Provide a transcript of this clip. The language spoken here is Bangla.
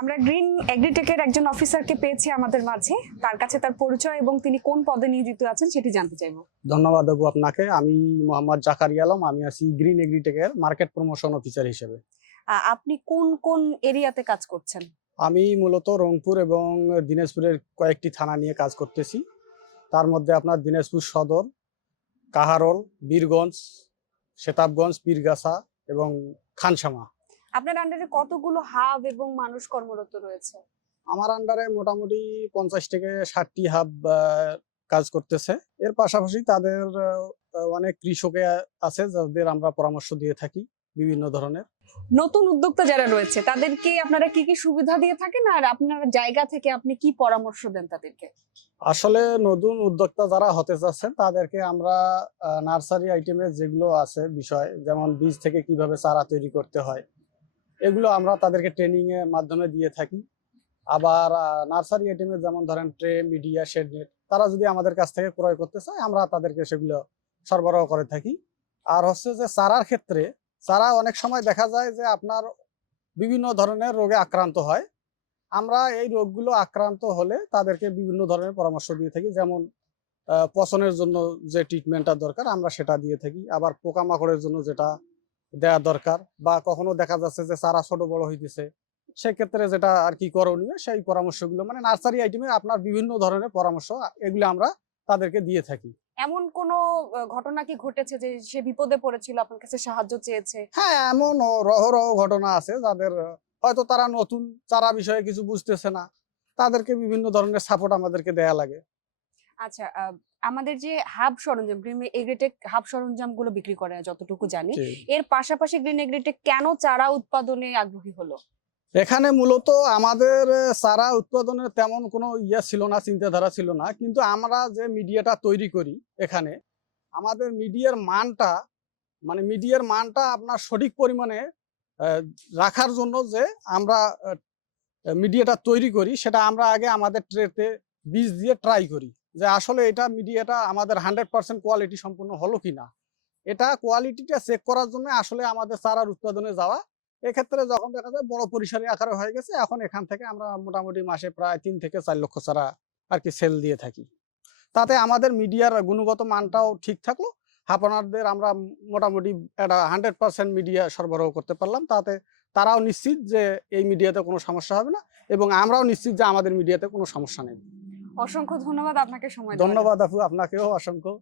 আমরা গ্রিন এগ্রিটেকের একজন অফিসারকে পেয়েছি আমাদের মাঝে। তার কাছে তার পরিচয় এবং তিনি কোন পদে নিয়োজিত আছেন সেটি জানতে চাইব। ধন্যবাদ আপু আপনাকে। আমি মোহাম্মদ জাকারি আলম। আমি আছি গ্রিন এগ্রিটেকের মার্কেট প্রমোশন অফিসার হিসেবে। আপনি কোন কোন এরিয়াতে কাজ করছেন? আমি মূলত রংপুর এবং দিনাজপুরের কয়েকটি থানা নিয়ে কাজ করতেছি। তার মধ্যে আপনার দিনাজপুর সদর কাহারল বীরগঞ্জ সেতাবগঞ্জ পীরগাছা এবং খানসামা। আপনার আন্ডারে কতগুলো হাব এবং মানুষ কর্মরত রয়েছে? আমার আন্ডারে মোটামুটি পঞ্চাশ থেকে ষাটটি হাব কাজ করতেছে। এর পাশাপাশি তাদের অনেক কৃষকে আছে যাদের আমরা পরামর্শ দিয়ে থাকি বিভিন্ন ধরনের। নতুন উদ্যোক্তা যারা রয়েছে তাদেরকে আপনারা কি কি সুবিধা দিয়ে থাকেন? আর আপনার জায়গা থেকে আপনি কি পরামর্শ দেন তাদেরকে? আসলে নতুন উদ্যোক্তা যারা হতে চাচ্ছেন তাদেরকে আমরা নার্সারি আইটেমের যেগুলো আছে বিষয় যেমন বীজ থেকে কীভাবে চারা তৈরি করতে হয় এগুলো আমরা তাদেরকে ট্রেনিং এর মাধ্যমে দিয়ে থাকি। আবার নার্সারি আইটেমের যেমন ধরেন ট্রে মিডিয়া শেডনেট তারা যদি আমাদের কাছ থেকে ক্রয় করতে চায়, আমরা তাদেরকে সেগুলো সরবরাহ করে থাকি। আর হচ্ছে যে চারার ক্ষেত্রে, চারা অনেক সময় দেখা যায় যে আপনার বিভিন্ন ধরনের রোগে আক্রান্ত হয়। আমরা এই রোগগুলো আক্রান্ত হলে তাদেরকে বিভিন্ন ধরনের পরামর্শ দিয়ে থাকি। যেমন পচনের জন্য যে ট্রিটমেন্টটা দরকার, আমরা সেটা দিয়ে থাকি। আবার পোকামাকড়ের জন্য যেটা দেওয়া দরকার বা কখনো দেখা যাচ্ছে যে চারা ছোট বড় হইতেছে সেক্ষেত্রে যেটা আর কি করণীয় সেই পরামর্শগুলো মানে নার্সারি আইটেমে আপনার বিভিন্ন ধরনের পরামর্শ এগুলো আমরা তাদেরকে দিয়ে থাকি। এমন কোন ঘটনা কি ঘটেছে যে সে বিপদে পড়েছিল আপনার কাছে সাহায্য চেয়েছে? হ্যাঁ এমন রহ রহ ঘটনা আছে যাদের হয়তো তারা নতুন চারা বিষয়ে কিছু বুঝতেছে না তাদেরকে বিভিন্ন ধরনের সাপোর্ট আমাদেরকে দেয়া লাগে। আচ্ছা আমাদের যে হাব সরঞ্জাম গ্রিন এগ্রিটেক হাব সরঞ্জামগুলো বিক্রি করে যতটুকু জানি এর পাশাপাশি গ্রিন এগ্রিটেক কেন চারা উৎপাদনে আগ্রহী হলো? এখানে মূলত আমাদের চারা উৎপাদনের তেমন কোনো ইয়া ছিল না চিন্তাধারা ছিল না কিন্তু আমরা যে মিডিয়াটা তৈরি করি এখানে আমাদের মিডিয়ার মানটা মানে মিডিয়ার মানটা আপনার সঠিক পরিমাণে রাখার জন্য যে আমরা মিডিয়াটা তৈরি করি সেটা আমরা আগে আমাদের ট্রেতে বীজ দিয়ে ট্রাই করি। যে আসলে এটা মিডিয়াটা আমাদের হান্ড্রেড পার্সেন্ট কোয়ালিটি সম্পূর্ণ হলো কিনা। এটা কোয়ালিটিটা চেক করার জন্য আসলে আমাদের চারার উৎপাদনে যাওয়া। এক্ষেত্রে যখন দেখা যায় বড় পরিসরে আকারে হয়ে গেছে, এখন এখান থেকে আমরা মোটামুটি মাসে প্রায় তিন থেকে চার লক্ষ চারা আর কি সেল দিয়ে থাকি। তাতে আমাদের মিডিয়ার গুণগত মানটাও ঠিক থাকল। হাপনারদের আমরা মোটামুটি একটা হান্ড্রেড পার্সেন্ট মিডিয়া সরবরাহ করতে পারলাম। তাতে তারাও নিশ্চিত যে এই মিডিয়াতে কোনো সমস্যা হবে না এবং আমরাও নিশ্চিত যে আমাদের মিডিয়াতে কোনো সমস্যা নেই। অসংখ্য ধন্যবাদ আপনাকে সময় ধন্যবাদ আপু আপনাকেও অসংখ্য।